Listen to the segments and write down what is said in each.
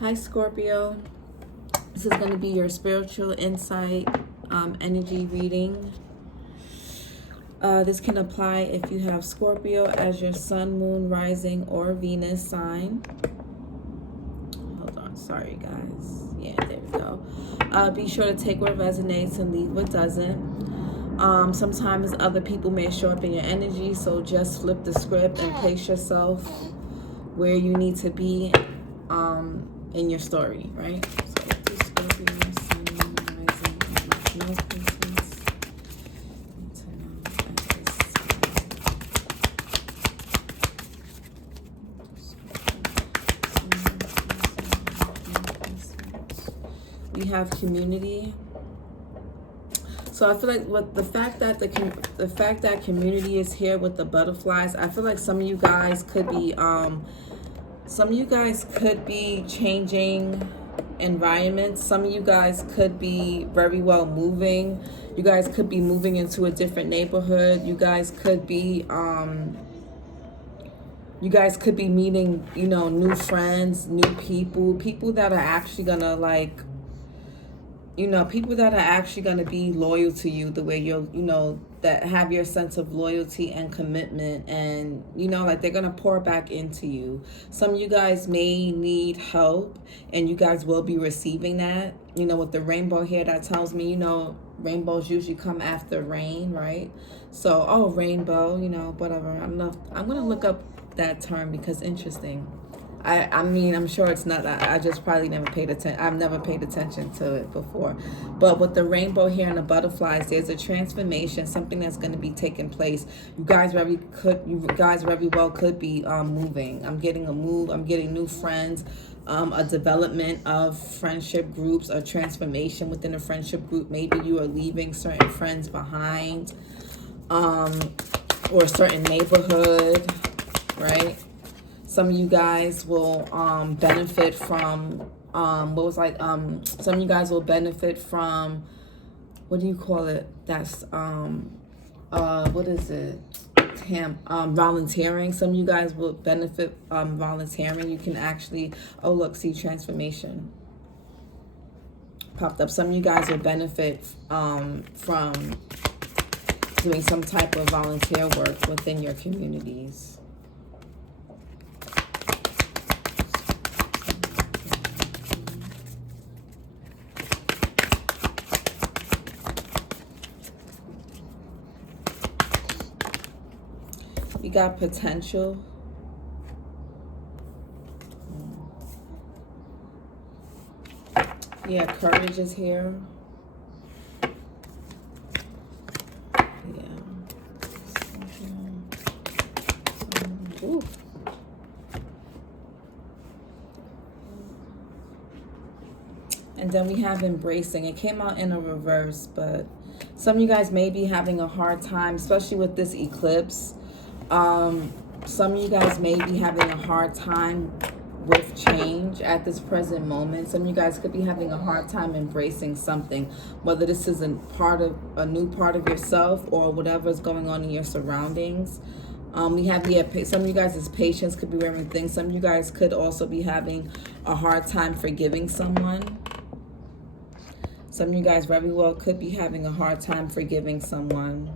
Hi, Scorpio. This is going to be your spiritual insight energy reading. This can apply if you have Scorpio as your sun, moon, rising, or Venus sign. Hold on. Sorry, guys. Yeah, there we go. Be sure to take what resonates and leave what doesn't. Sometimes other people may show up in your energy, so just flip the script and place yourself where you need to be in your story, right? So this Scorpio, sun, moon, rising, and no patience. We have community. So I feel like with the fact that the fact that community is here with the butterflies, I feel like some of you guys could be changing environments. Some of you guys could be very well moving. You guys could be moving into a different neighborhood. You guys could be meeting, new friends, new people that are actually gonna people that are actually going to be loyal to you the way that have your sense of loyalty and commitment, and they're going to pour back into you. Some of you guys may need help, and you guys will be receiving that. With the rainbow here, that tells me, rainbows usually come after rain, right? So, rainbow, whatever. I'm going to look up that term because interesting. I mean, I'm sure it's not. I just probably never paid attention. I've never paid attention to it before. But with the rainbow here and the butterflies, there's a transformation, something that's going to be taking place. You guys very well could be moving. I'm getting a move. I'm getting new friends. A development of friendship groups, a transformation within a friendship group. Maybe you are leaving certain friends behind, or a certain neighborhood, right? Some of you guys will benefit from some of you guys will benefit from, what do you call it? That's what is it? Volunteering. Some of you guys will benefit volunteering. You can actually see transformation popped up. Some of you guys will benefit from doing some type of volunteer work within your communities. We got potential. Yeah, courage is here. Yeah. Ooh. And then we have embracing. It came out in a reverse, but some of you guys may be having a hard time, especially with this eclipse. Some of you guys may be having a hard time with change at this present moment. Some of you guys could be having a hard time embracing something, whether this is a new part of yourself or whatever is going on in your surroundings. We have some of you guys' patience could be wearing things. Some of you guys could also be having a hard time forgiving someone. Some of you guys very well could be having a hard time forgiving someone.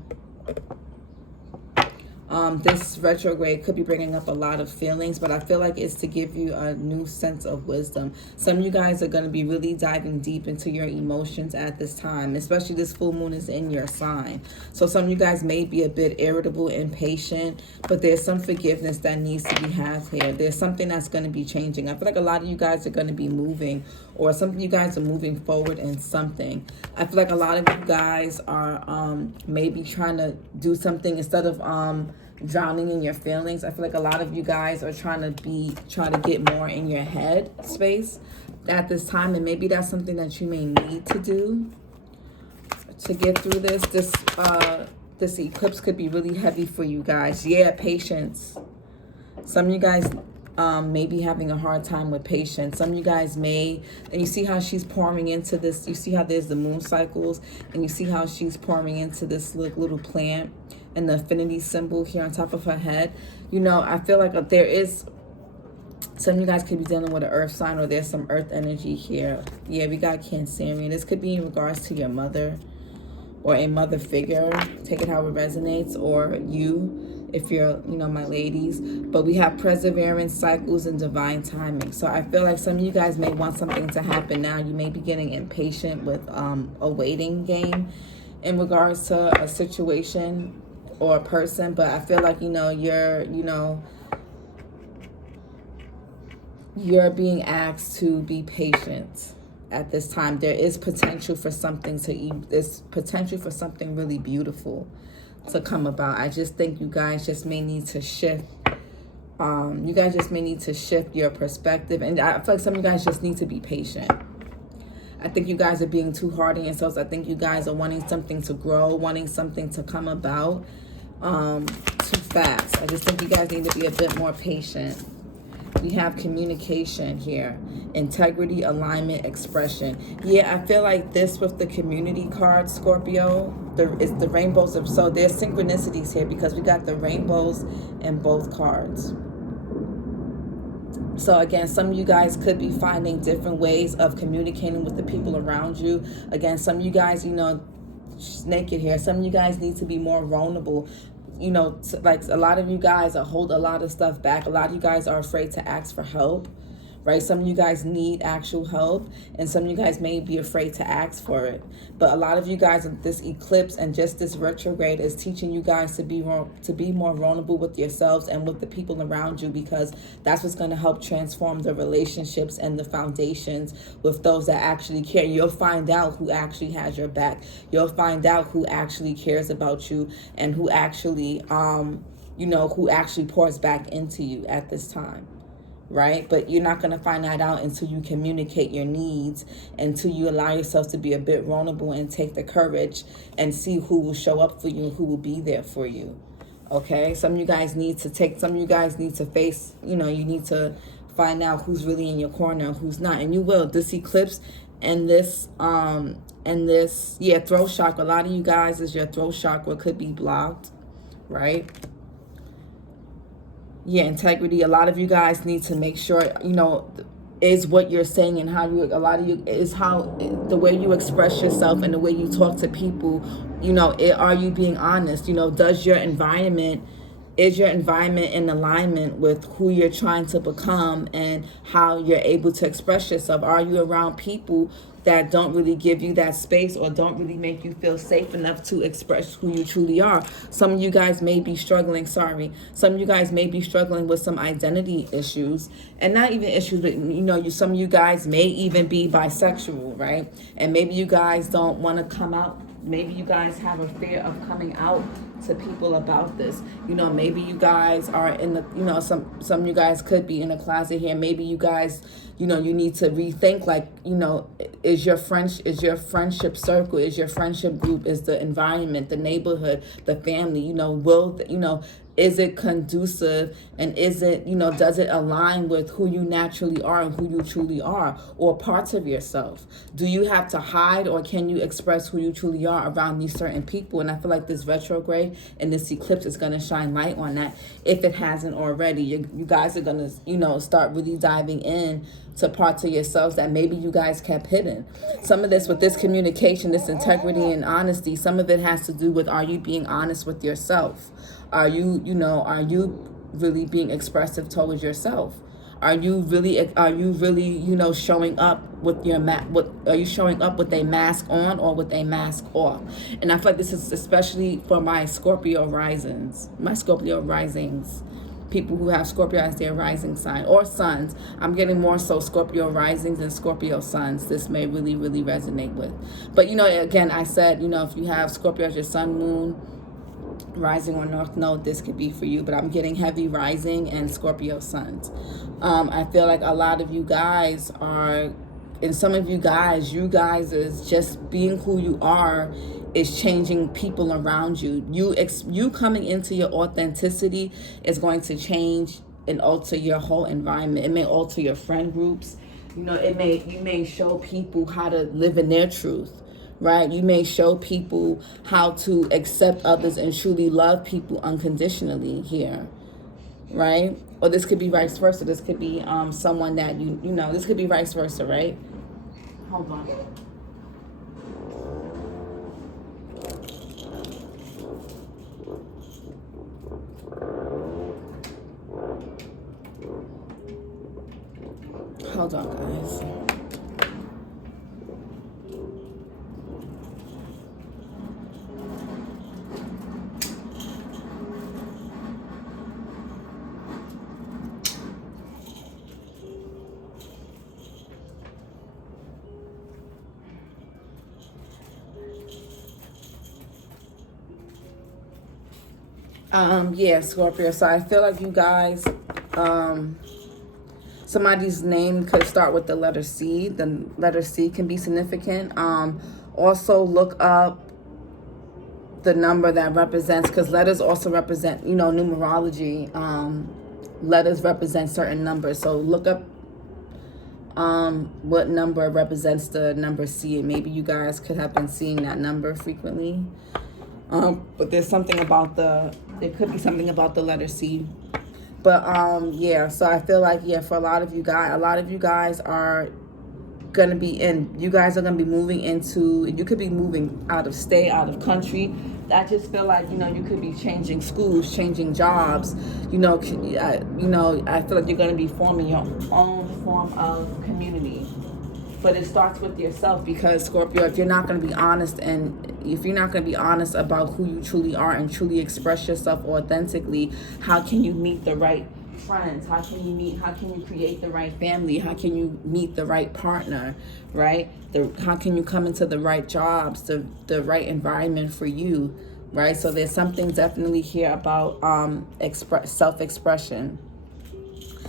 This retrograde could be bringing up a lot of feelings, but I feel like it's to give you a new sense of wisdom. Some of you guys are going to be really diving deep into your emotions at this time, especially this full moon is in your sign. So some of you guys may be a bit irritable, impatient, but there's some forgiveness that needs to be had here. There's something that's going to be changing. I feel like a lot of you guys are going to be moving, or some of you guys are moving forward in something. I feel like a lot of you guys are maybe trying to do something instead of drowning in your feelings. I feel like a lot of you guys are trying to get more in your head space at this time, and maybe that's something that you may need to do to get through this. This eclipse could be really heavy for you guys. Yeah, patience. Some of you guys may be having a hard time with patience. Some of you guys and you see how she's pouring into this. You see how there's the moon cycles, and you see how she's pouring into this little plant and the infinity symbol here on top of her head. I feel like there is Some of you guys could be dealing with an earth sign, or there's some earth energy here. Yeah, we got Cancerian. This could be in regards to your mother or a mother figure. Take it how it resonates, or you, if you're, you know, my ladies. But we have perseverance, cycles, and divine timing. So I feel like some of you guys may want something to happen now. You may be getting impatient with a waiting game in regards to a situation or a person. But I feel like, you know, you're being asked to be patient at this time. There is potential for something there's potential for something really beautiful to come about. I just think you guys just may need to shift. You guys just may need to shift your perspective. And I feel like some of you guys just need to be patient. I think you guys are being too hard on yourselves. I think you guys are wanting something to grow, wanting something to come about too fast. I just think you guys need to be a bit more patient. We have communication here, integrity, alignment, expression. Yeah, I feel like this with the community card, Scorpio, it's the rainbows. So there's synchronicities here because we got the rainbows in both cards. So again, some of you guys could be finding different ways of communicating with the people around you. Again, some of you guys, you know, naked here. Some of you guys need to be more vulnerable. You know, like a lot of you guys hold a lot of stuff back. A lot of you guys are afraid to ask for help, right? Some of you guys need actual help, and some of you guys may be afraid to ask for it. But a lot of you guys, this eclipse and just this retrograde is teaching you guys to be more vulnerable with yourselves and with the people around you, because that's what's going to help transform the relationships and the foundations with those that actually care. You'll find out who actually has your back. You'll find out who actually cares about you and who actually, you know, who actually pours back into you at this time. Right? But you're not going to find that out until you communicate your needs, until you allow yourself to be a bit vulnerable and take the courage and see who will show up for you and who will be there for you. Okay? Some of you guys need to face, you know, you need to find out who's really in your corner and who's not. And you will. This eclipse and this, throat chakra. A lot of you guys is your throat chakra could be blocked, right? Yeah, integrity. A lot of you guys need to make sure, you know, is what you're saying and how you, a lot of you, is how, the way you express yourself and the way you talk to people, you know, are you being honest? You know, is your environment in alignment with who you're trying to become and how you're able to express yourself? Are you around people that don't really give you that space or don't really make you feel safe enough to express who you truly are? Some of you guys may be struggling, some of you guys may be struggling with some identity issues, and not even issues, but, you know, some of you guys may even be bisexual, right? And maybe you guys don't want to come out. Maybe you guys have a fear of coming out to people about this. You know, maybe you guys are in the, you know, some of you guys could be in a closet here. Maybe you guys, you know, you need to rethink, like, you know, is your friendship circle, is your friendship group, is the environment, the neighborhood, the family, you know, is it conducive, and is it, you know, does it align with who you naturally are and who you truly are, or parts of yourself? Do you have to hide, or can you express who you truly are around these certain people? And I feel like this retrograde and this eclipse is going to shine light on that, if it hasn't already. You guys are going to, you know, start really diving in to parts of yourselves that maybe you guys kept hidden. Some of this, with this communication, this integrity and honesty, some of it has to do with, are you being honest with yourself? Are you really being expressive towards yourself? Are you really, you know, showing up with your are you showing up with a mask on or with a mask off? And I feel like this is especially for my Scorpio risings, people who have Scorpio as their rising sign, or suns. I'm getting more so Scorpio risings and Scorpio suns. This may really, really resonate with. But, you know, again, I said, you know, if you have Scorpio as your sun, moon, rising or north node, this could be for you. But I'm getting heavy rising and Scorpio suns. I feel like a lot of you guys are, and some of you guys is just being who you are is changing people around you. You coming into your authenticity is going to change and alter your whole environment. It may alter your friend groups. You know, you may show people how to live in their truth. Right? You may show people how to accept others and truly love people unconditionally here. right? Or this could be vice versa. This could be someone that you know. This could be vice versa, right? Hold on. Hold on, guys. Yeah, Scorpio. So I feel like you guys, somebody's name could start with the letter C. The letter C can be significant. Also look up the number that represents, because letters also represent, you know, numerology. Letters represent certain numbers. So look up what number represents the number C. Maybe you guys could have been seeing that number frequently. But there's something about there could be something about the letter C. But yeah, so I feel like, yeah, for a lot of you guys are gonna be you guys are gonna be moving into, you could be moving out of state, out of country. I just feel like, you know, you could be changing schools, changing jobs, you know, I feel like you're gonna be forming your own form of community. But it starts with yourself, because Scorpio, if you're not going to be honest, and if you're not going to be honest about who you truly are and truly express yourself authentically, how can you meet the right friends? How can you create the right family? How can you meet the right partner, right? How can you come into the right jobs, the right environment for you, right? So there's something definitely here about self-expression.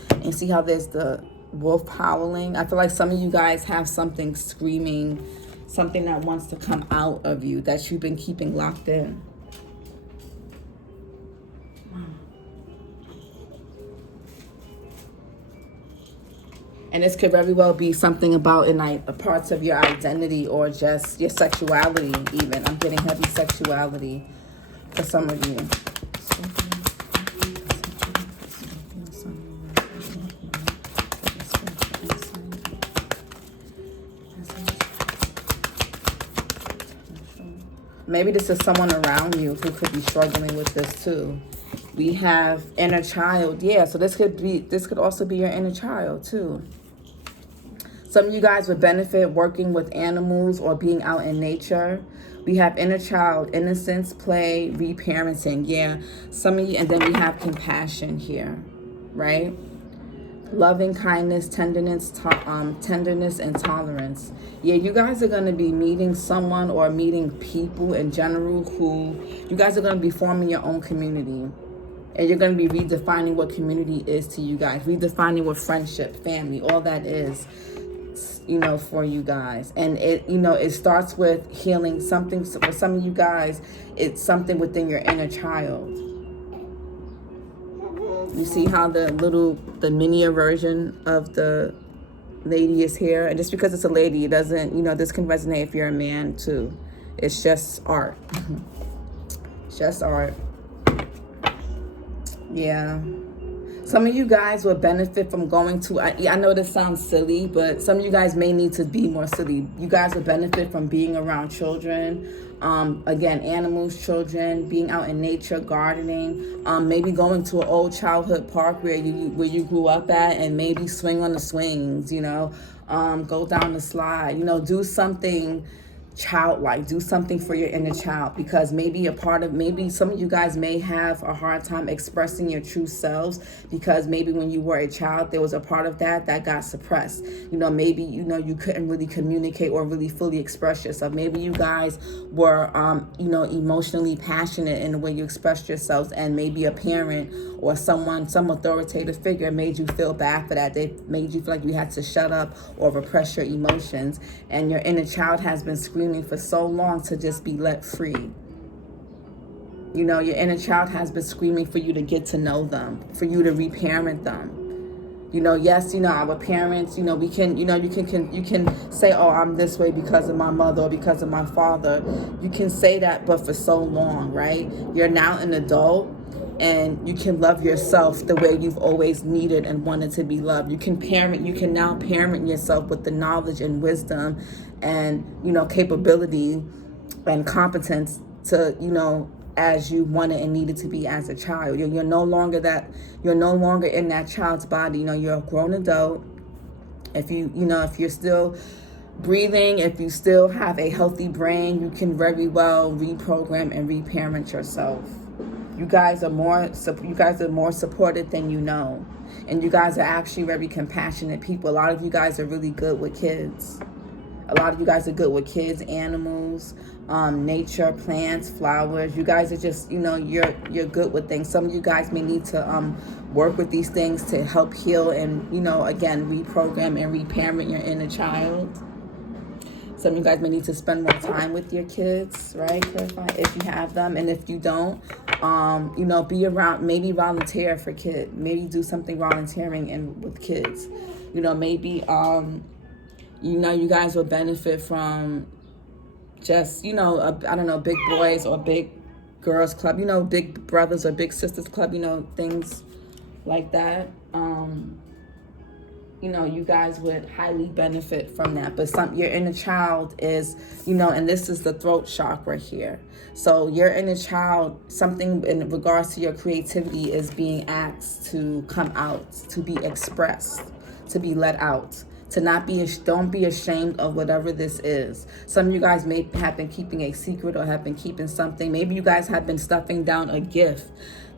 And you see how there's the wolf howling? I feel like some of you guys have something screaming, something that wants to come out of you that you've been keeping locked in. And this could very well be something about in like parts of your identity, or just your sexuality even. I'm getting heavy sexuality for some of you. Maybe this is someone around you who could be struggling with this too. We have inner child. Yeah, so this could also be your inner child too. Some of you guys would benefit working with animals or being out in nature. We have inner child, innocence, play, reparenting. Yeah, some of you, and then we have compassion here, right? Loving kindness, tenderness, and tolerance. Yeah, you guys are going to be meeting someone or meeting people in general who, you guys are going to be forming your own community. And you're going to be redefining what community is to you guys. Redefining what friendship, family, all that is, you know, for you guys. And it, you know, it starts with healing something. For some of you guys, it's something within your inner child. You see how the miniature version of the lady is here? And just because it's a lady, it doesn't, you know, this can resonate if you're a man too. It's just art. It's just art. Yeah. Some of you guys will benefit from going to, I know this sounds silly, but some of you guys may need to be more silly. You guys will benefit from being around children. Again, animals, children, being out in nature, gardening, maybe going to an old childhood park where you grew up at, and maybe swing on the swings, you know, go down the slide, you know, do something childlike, do something for your inner child, because maybe some of you guys may have a hard time expressing your true selves, because maybe when you were a child there was a part of that got suppressed. You know, maybe, you know, you couldn't really communicate or really fully express yourself. Maybe you guys were you know, emotionally passionate in the way you expressed yourselves, and maybe a parent or some authoritative figure made you feel bad for that. They made you feel like you had to shut up or repress your emotions, and your inner child has been screaming for so long to just be let free. You know, your inner child has been screaming for you to get to know them, for you to reparent them. You know, yes, you know, our parents, you know, we can, you know, you can say, oh, I'm this way because of my mother or because of my father. You can say that, but for so long, right? You're now an adult, and you can love yourself the way you've always needed and wanted to be loved. You can now parent yourself with the knowledge and wisdom and, capability and competence to, as you wanted and needed to be as a child. You're no longer in that child's body. You're a grown adult. If if you're still breathing, if you still have a healthy brain, you can very well reprogram and reparent yourself. You guys are more supported than you know. And you guys are actually very compassionate people. A lot of you guys are really good with kids. A lot of you guys are good with kids, animals, nature, plants, flowers. You guys are just, you're good with things. Some of you guys may need to work with these things to help heal and, again, reprogram and reparent your inner child. Some of you guys may need to spend more time with your kids, right? Clarify if you have them. And if you don't, be around, maybe volunteer for kids. Maybe do something volunteering with kids. Maybe, you guys will benefit from just, I don't know, big boys or big girls club, big brothers or big sisters club, things like that. You guys would highly benefit from that. But your inner child is, and this is the throat chakra here. So your inner child, something in regards to your creativity is being asked to come out, to be expressed, to be let out. Don't be ashamed of whatever this is. Some of you guys may have been keeping a secret or have been keeping something. Maybe you guys have been stuffing down a gift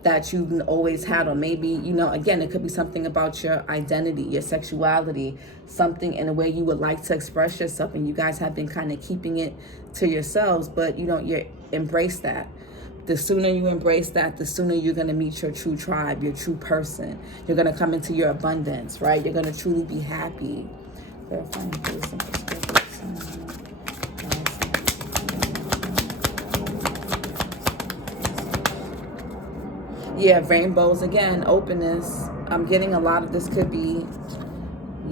that you've always had, or maybe, again, it could be something about your identity, your sexuality, something in a way you would like to express yourself, and you guys have been kind of keeping it to yourselves, but you embrace that. The sooner you embrace that, the sooner you're going to meet your true tribe, your true person. You're going to come into your abundance, right? You're going to truly be happy. Yeah, rainbows again, openness. I'm getting a lot of this could be,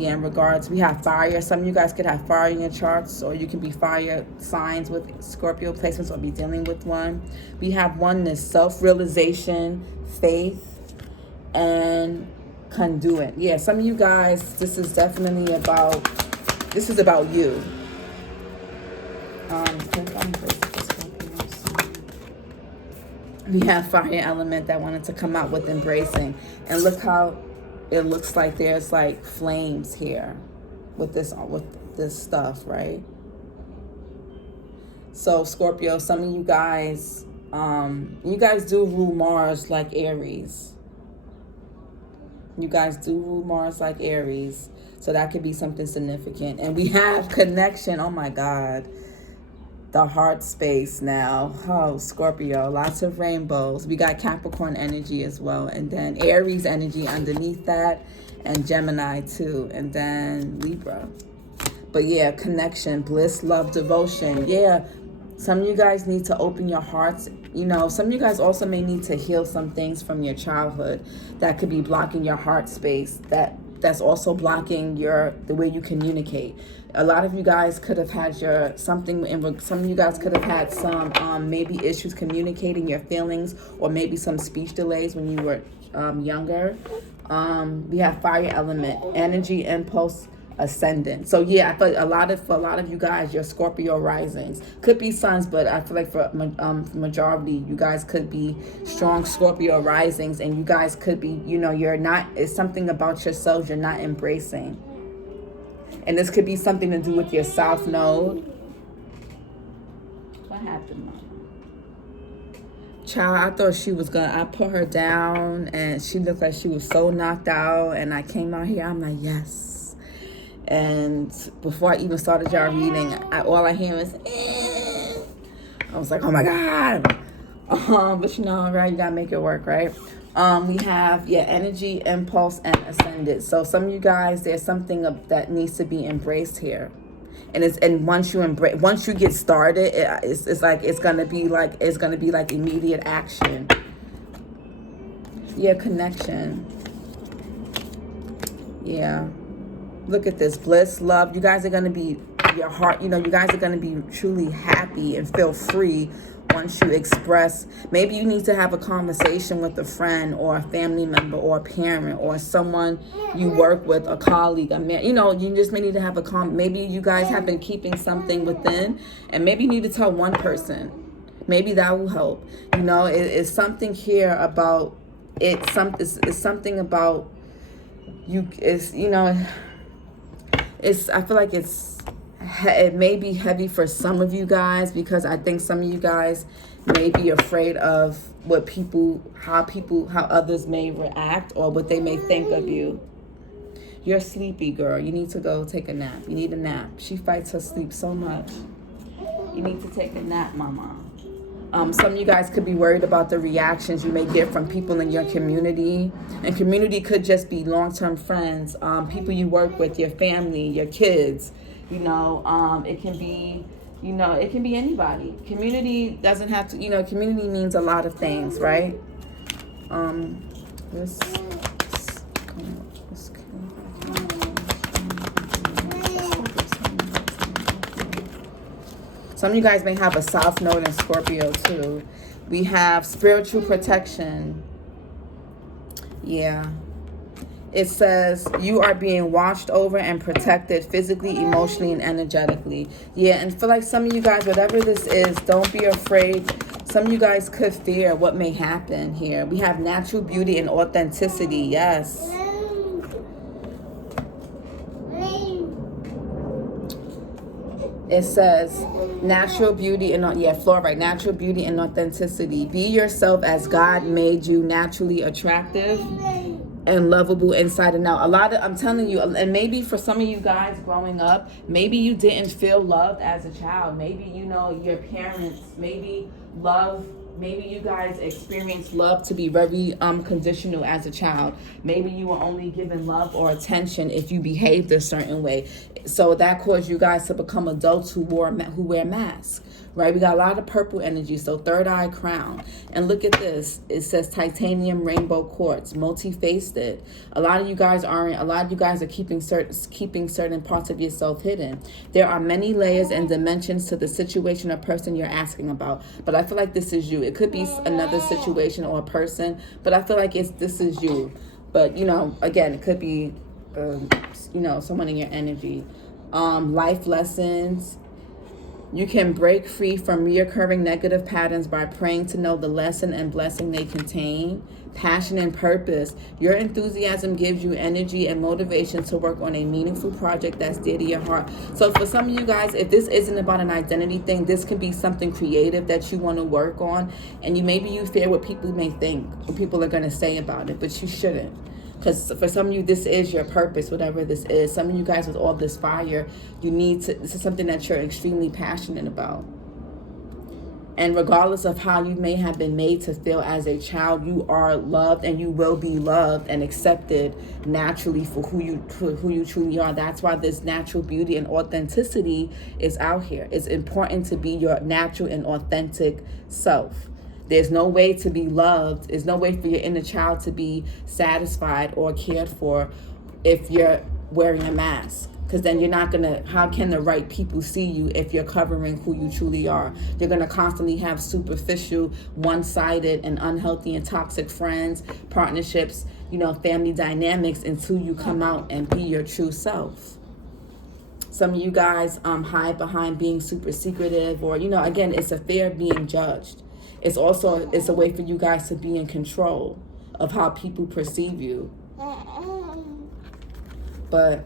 in regards, we have fire. Some of you guys could have fire in your charts, or you can be fire signs with Scorpio placements or be dealing with one. We have oneness, self-realization, faith, and conduit. Yeah, some of you guys, this is about you. We have fire element that wanted to come out with embracing. And look how it looks like there's like flames here with this stuff, right? So Scorpio, some of you guys do rule Mars like Aries. You guys do rule Mars like Aries. So that could be something significant. And we have connection. Oh my God. The heart space now. Oh, Scorpio, lots of rainbows. We got Capricorn energy as well. And then Aries energy underneath that. And Gemini too. And then Libra. But yeah, connection, bliss, love, devotion. Yeah, some of you guys need to open your hearts. Some of you guys also may need to heal some things from your childhood that could be blocking your heart space. That's also blocking the way you communicate. A lot of you guys could have had some of you guys could have had some maybe issues communicating your feelings, or maybe some speech delays when you were younger. We have fire element, energy, impulse, ascendant. So yeah, I feel like for a lot of you guys, your Scorpio risings could be suns, but I feel like for majority, you guys could be strong Scorpio risings, and you guys could be, it's something about yourselves you're not embracing. And this could be something to do with your South Node. What happened, Mom? Child, I thought I put her down, and she looked like she was so knocked out, and I came out here, I'm like, yes. And before I even started y'all reading, all I hear is, eh. I was like, oh my God. But right, you gotta make it work, right? We have energy, impulse, and ascendant. So some of you guys, there's something that needs to be embraced here, and once you get started, it's gonna be like immediate action. Yeah, connection. Yeah, look at this, bliss, love. You guys are gonna be your guys are gonna be truly happy and feel free once you express, maybe you need to have a conversation with a friend or a family member or a parent or someone you work with, a colleague, a man, you just may need to have maybe you guys have been keeping something within, and maybe you need to tell one person. Maybe that will help. It's something here about it's something about you. I feel like it may be heavy for some of you guys, because I think some of you guys may be afraid of how others may react or what they may think of you. You're sleepy, girl. You need to go take a nap. You need a nap. She fights her sleep so much. You need to take a nap, mama. Some of you guys could be worried about the reactions you may get from people in your community. And community could just be long-term friends, people you work with, your family, your kids. It can be, it can be anybody. Community doesn't have to, community means a lot of things, right? Some of you guys may have a South Node in Scorpio too. We have spiritual protection. Yeah. It says you are being watched over and protected physically, emotionally, and energetically. Yeah, and for like some of you guys, whatever this is, don't be afraid. Some of you guys could fear what may happen here. We have natural beauty and authenticity. Yes. It says natural beauty and fluorite, natural beauty and authenticity. Be yourself as God made you, naturally attractive and lovable inside and out. I'm telling you, and maybe for some of you guys growing up, maybe you didn't feel loved as a child. Maybe, your parents, maybe you guys experienced love to be very conditional as a child. Maybe you were only given love or attention if you behaved a certain way. So that caused you guys to become adults who wear masks. Right, we got a lot of purple energy, so third eye crown. And look at this. It says titanium rainbow quartz, multi-faceted. A lot of you guys are keeping certain parts of yourself hidden. There are many layers and dimensions to the situation or person you're asking about. But I feel like this is you. It could be another situation or a person, but I feel like this is you. But again, it could be someone in your energy. Life lessons. You can break free from reoccurring negative patterns by praying to know the lesson and blessing they contain. Passion and purpose. Your enthusiasm gives you energy and motivation to work on a meaningful project that's dear to your heart. So for some of you guys, if this isn't about an identity thing, this could be something creative that you want to work on. And maybe you fear what people may think, what people are going to say about it, but you shouldn't. Because for some of you, this is your purpose, whatever this is. Some of you guys with all this fire, this is something that you're extremely passionate about. And regardless of how you may have been made to feel as a child, you are loved and you will be loved and accepted naturally for who you truly are. That's why this natural beauty and authenticity is out here. It's important to be your natural and authentic self. There's no way to be loved. There's no way for your inner child to be satisfied or cared for if you're wearing a mask. Because then how can the right people see you if you're covering who you truly are? You're going to constantly have superficial, one-sided, and unhealthy and toxic friends, partnerships, family dynamics until you come out and be your true self. Some of you guys hide behind being super secretive or, again, it's a fear of being judged. It's a way for you guys to be in control of how people perceive you. But,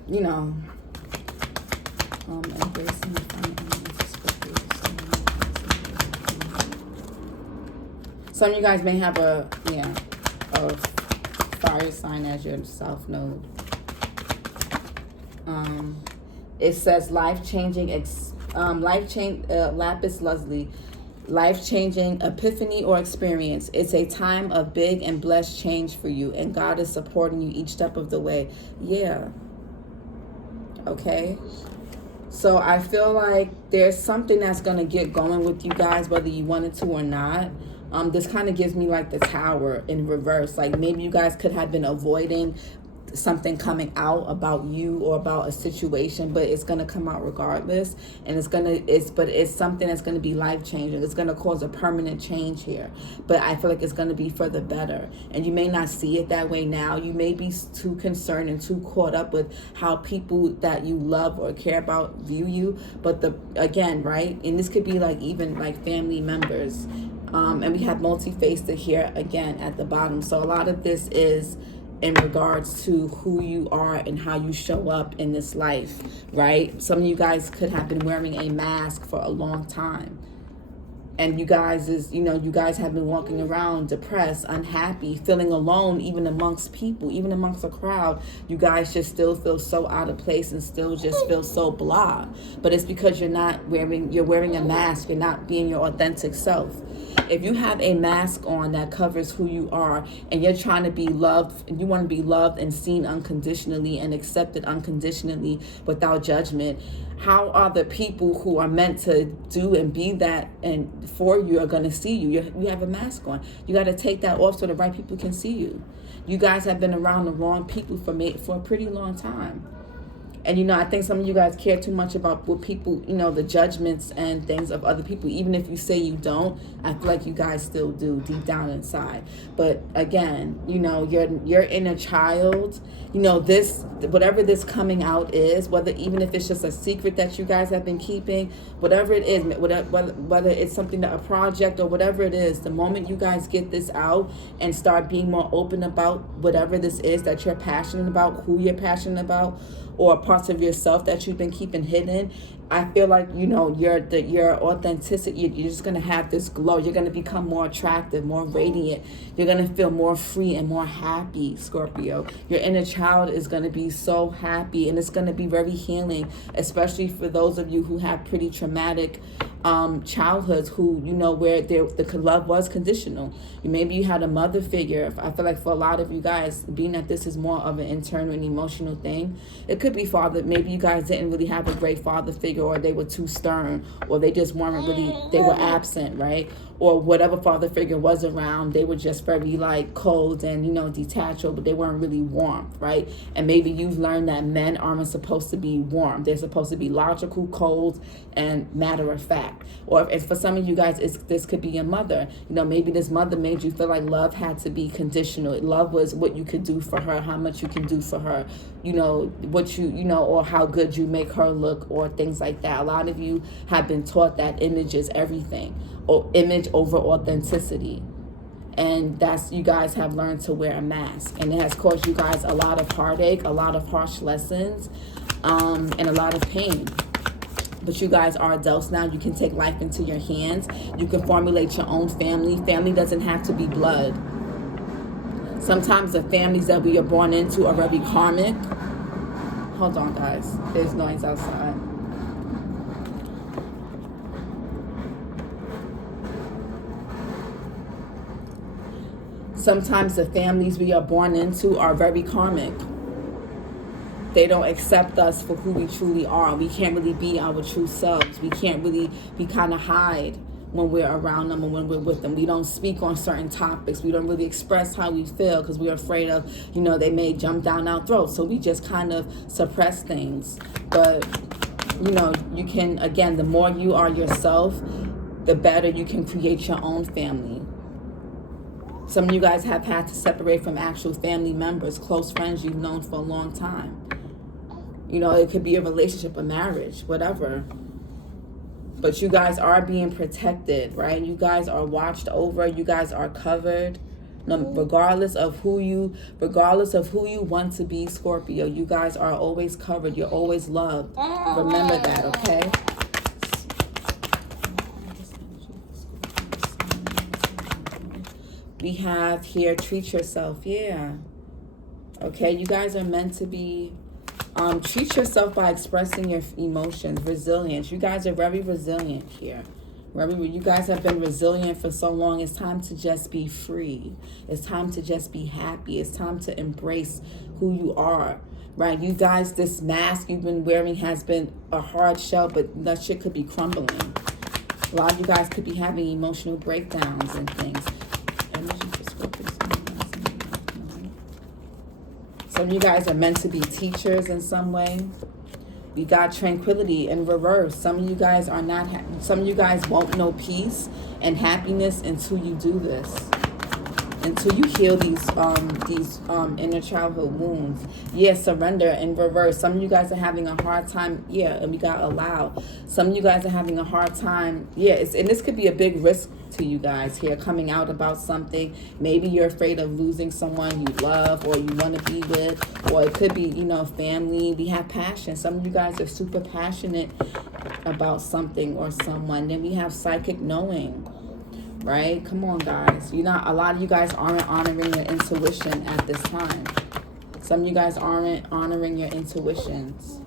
some of you guys may have a fire sign as your South Node. It says life-changing, lapis lazuli. Life-changing epiphany or experience. It's a time of big and blessed change for you, and God is supporting you each step of the way. Yeah. Okay. So I feel like there's something that's going to get going with you guys, whether you wanted to or not. This kind of gives me like the Tower in reverse. Like maybe you guys could have been avoiding something coming out about you or about a situation, but it's going to come out regardless, and it's something that's going to be life changing. It's going to cause a permanent change here, but I feel like it's going to be for the better. And you may not see it that way now. You may be too concerned and too caught up with how people that you love or care about view you, but again, right, and this could be like even like family members, and we have multi-faced here again at the bottom. So a lot of this is in regards to who you are and how you show up in this life, right? Some of you guys could have been wearing a mask for a long time. And you guys have been walking around depressed, unhappy, feeling alone, even amongst people, even amongst a crowd. You guys just still feel so out of place and still just feel so blah. But it's because you're wearing a mask. You're not being your authentic self. If you have a mask on that covers who you are, and you're trying to be loved, and you want to be loved and seen unconditionally and accepted unconditionally without judgment, how are the people who are meant to do and be that and for you are going to see you? You have a mask on. You got to take that off so the right people can see you. You guys have been around the wrong people for a pretty long time. And, I think some of you guys care too much about what people, the judgments and things of other people. Even if you say you don't, I feel like you guys still do deep down inside. But again, your inner child, this, whatever this coming out is, even if it's just a secret that you guys have been keeping, whatever it is, whether it's something a project or whatever it is, the moment you guys get this out and start being more open about whatever this is that you're passionate about, who you're passionate about, or parts of yourself that you've been keeping hidden, I feel like, your authenticity, you're just going to have this glow. You're going to become more attractive, more radiant. You're going to feel more free and more happy, Scorpio. Your inner child is going to be so happy, and it's going to be very healing, especially for those of you who have pretty traumatic childhoods, who, where the love was conditional. Maybe you had a mother figure. I feel like for a lot of you guys, being that this is more of an internal and emotional thing, it could be father. Maybe you guys didn't really have a great father figure, or they were too stern, or they just weren't really, they were absent, right? Or whatever father figure was around, they were just very cold and, detached, but they weren't really warm, right? And maybe you've learned that men aren't supposed to be warm. They're supposed to be logical, cold, and matter of fact. Or if for some of you guys, this could be your mother. Maybe this mother made you feel like love had to be conditional. Love was what you could do for her, how much you can do for her, what or how good you make her look, or things like that. A lot of you have been taught that image is everything, or image over authenticity. And you guys have learned to wear a mask, and it has caused you guys a lot of heartache, a lot of harsh lessons, and a lot of pain. But you guys are adults now. You can take life into your hands. You can formulate your own family. Family doesn't have to be blood. Sometimes the families that we are born into are very karmic. Hold on, guys. There's noise outside. Sometimes the families we are born into are very karmic. They don't accept us for who we truly are. We can't really be our true selves. We can't really, kind of hide when we're around them and when we're with them. We don't speak on certain topics. We don't really express how we feel because we're afraid of, they may jump down our throats. So we just kind of suppress things. But, you can, again, the more you are yourself, the better you can create your own family. Some of you guys have had to separate from actual family members, close friends you've known for a long time. It could be a relationship, a marriage, whatever. But you guys are being protected, right? You guys are watched over. You guys are covered. Regardless of who you want to be, Scorpio, you guys are always covered. You're always loved. Remember that, okay? We have here, treat yourself. Yeah. Okay, you guys are meant to be, treat yourself by expressing your emotions, resilience. You guys are very resilient here. You guys have been resilient for so long. It's time to just be free. It's time to just be happy. It's time to embrace who you are, right? You guys, this mask you've been wearing has been a hard shell, but that shit could be crumbling. A lot of you guys could be having emotional breakdowns and things. Some of you guys are meant to be teachers in some way. We got tranquility in reverse. Some of you guys are not, some of you guys won't know peace and happiness until you do this. Until you heal these inner childhood wounds. Yeah, surrender in reverse. Some of you guys are having a hard time. Yeah, and we got allow. Some of you guys are having a hard time. Yeah, and this could be a big risk to you guys here, coming out about something. Maybe you're afraid of losing someone you love or you want to be with, or it could be, you know, family. We have passion. Some of you guys are super passionate about something or someone. Then we have psychic knowing. Right? Come on, guys. A lot of you guys aren't honoring your intuition at this time. Some of you guys aren't honoring your intuitions.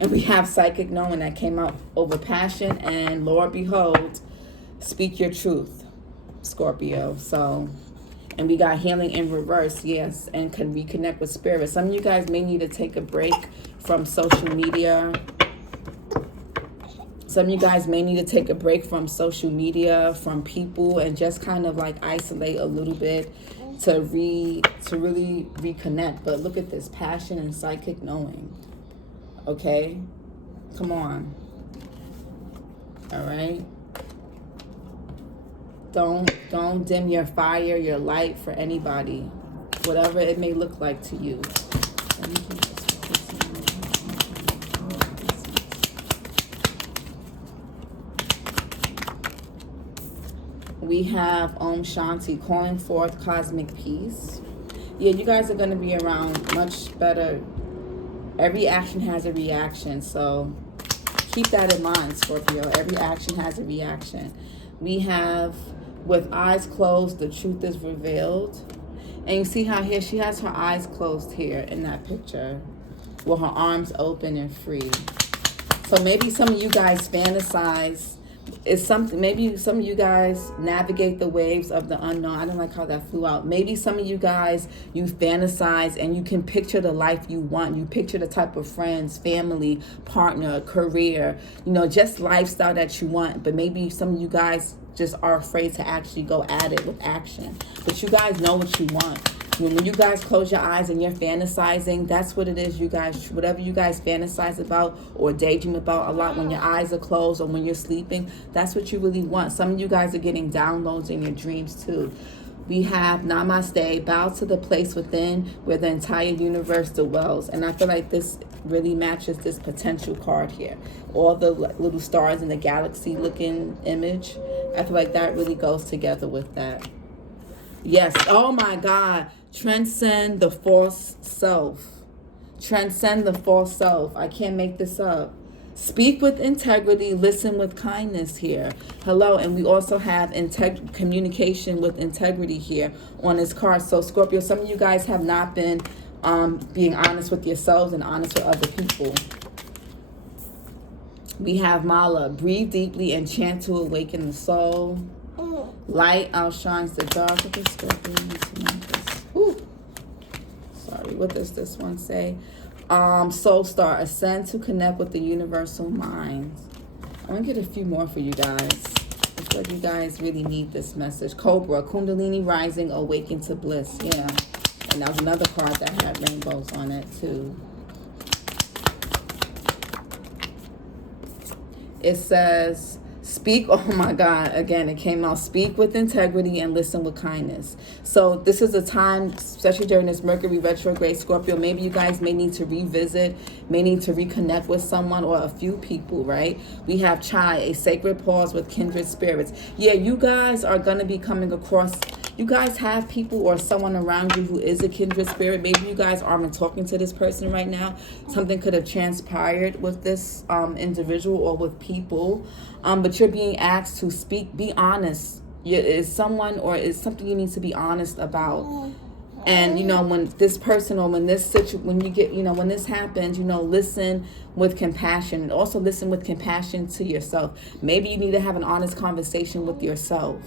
And we have psychic knowing that came out over passion. And Lord, behold, speak your truth, Scorpio. So, and we got healing in reverse, yes, and can reconnect with spirit. Some of you guys may need to take a break from social media. Some of you guys may need to take a break from social media, from people, and just kind of like isolate a little bit to really reconnect. But look at this, passion and psychic knowing. Okay? Come on. All right? Don't dim your fire, your light for anybody, whatever it may look like to you. We have Om Shanti, calling forth cosmic peace. Yeah, you guys are going to be around much better. Every action has a reaction, so keep that in mind, Scorpio. Every action has a reaction. We have, with eyes closed, the truth is revealed. And you see how here she has her eyes closed here in that picture, with her arms open and free. So maybe some of you guys fantasize. It's something, maybe some of you guys navigate the waves of the unknown. I don't like how that flew out. Maybe some of you guys, you fantasize and you can picture the life you want. You picture the type of friends, family, partner, career, you know, just lifestyle that you want. But maybe some of you guys just are afraid to actually go at it with action. But you guys know what you want. When you guys close your eyes and you're fantasizing, that's what it is, you guys. Whatever you guys fantasize about or daydream about a lot when your eyes are closed or when you're sleeping, that's what you really want. Some of you guys are getting downloads in your dreams too. We have Namaste, bow to the place within where the entire universe dwells. And I feel like this really matches this potential card here. All the little stars in the galaxy looking image. I feel like that really goes together with that. Yes. Oh my God. Transcend the false self. Transcend the false self. I can't make this up. Speak with integrity. Listen with kindness here. Hello. And we also have communication with integrity here on this card. So Scorpio, some of you guys have not been being honest with yourselves and honest with other people. We have Mala. Breathe deeply and chant to awaken the soul. Light outshines the dark of the Scorpio. Sorry, what does this one say? Soul Star, ascend to connect with the universal mind. I'm going to get a few more for you guys. I feel like you guys really need this message. Cobra, Kundalini rising, awaken to bliss. Yeah. And that was another card that had rainbows on it too. It says, speak, oh my God, again, it came out, speak with integrity and listen with kindness. So this is a time, especially during this Mercury retrograde, Scorpio, maybe you guys may need to revisit, may need to reconnect with someone or a few people, right? We have Chai, a sacred pause with kindred spirits. Yeah, you guys are going to be coming across, you guys have people or someone around you who is a kindred spirit. Maybe you guys aren't talking to this person right now. Something could have transpired with this individual or with people. But you're being asked to speak, be honest. Is someone or is something you need to be honest about. And, you know, when this person or when this when you get, you know, when this happens, you know, listen with compassion and also listen with compassion to yourself. Maybe you need to have an honest conversation with yourself.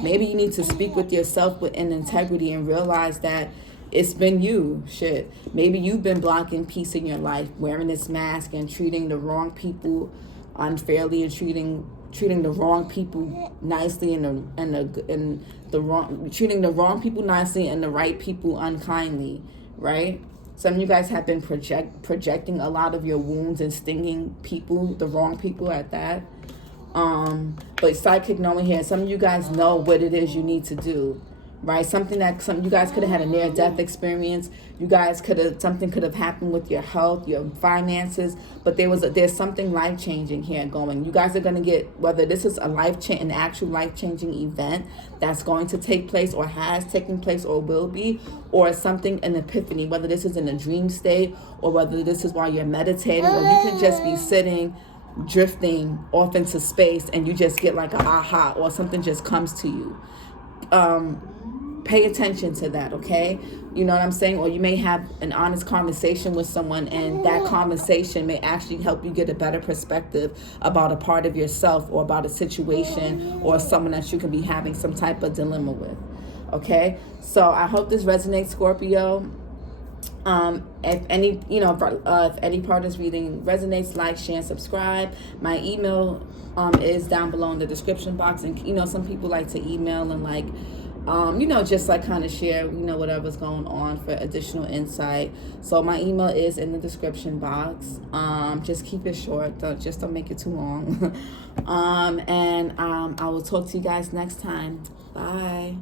Maybe you need to speak with yourself in integrity and realize that it's been you. Shit. Maybe you've been blocking peace in your life, wearing this mask and treating the wrong people unfairly and treating treating the wrong people nicely treating the wrong people nicely and the right people unkindly, right? Some of you guys have been projecting a lot of your wounds and stinging people, the wrong people at that. But psychic knowing here, some of you guys know what it is you need to do, right? Some you guys could have had a near-death experience. You guys something could have happened with your health, your finances, but there's something life-changing here going. You guys are going to get, whether this is an actual life-changing event that's going to take place or has taken place or will be, or something, an epiphany, whether this is in a dream state or whether this is while you're meditating, or you could just be sitting drifting off into space and you just get like a aha, or something just comes to you. Pay attention to that, okay? You know what I'm saying? Or you may have an honest conversation with someone, and that conversation may actually help you get a better perspective about a part of yourself or about a situation or someone that you can be having some type of dilemma with, okay? So I hope this resonates, Scorpio. If any part of this reading resonates, like, share, and subscribe. My email is down below in the description box, and some people like to email and like just like kind of share whatever's going on for additional insight. So my email is in the description box. Just keep it short, don't make it too long. And I will talk to you guys next time. Bye.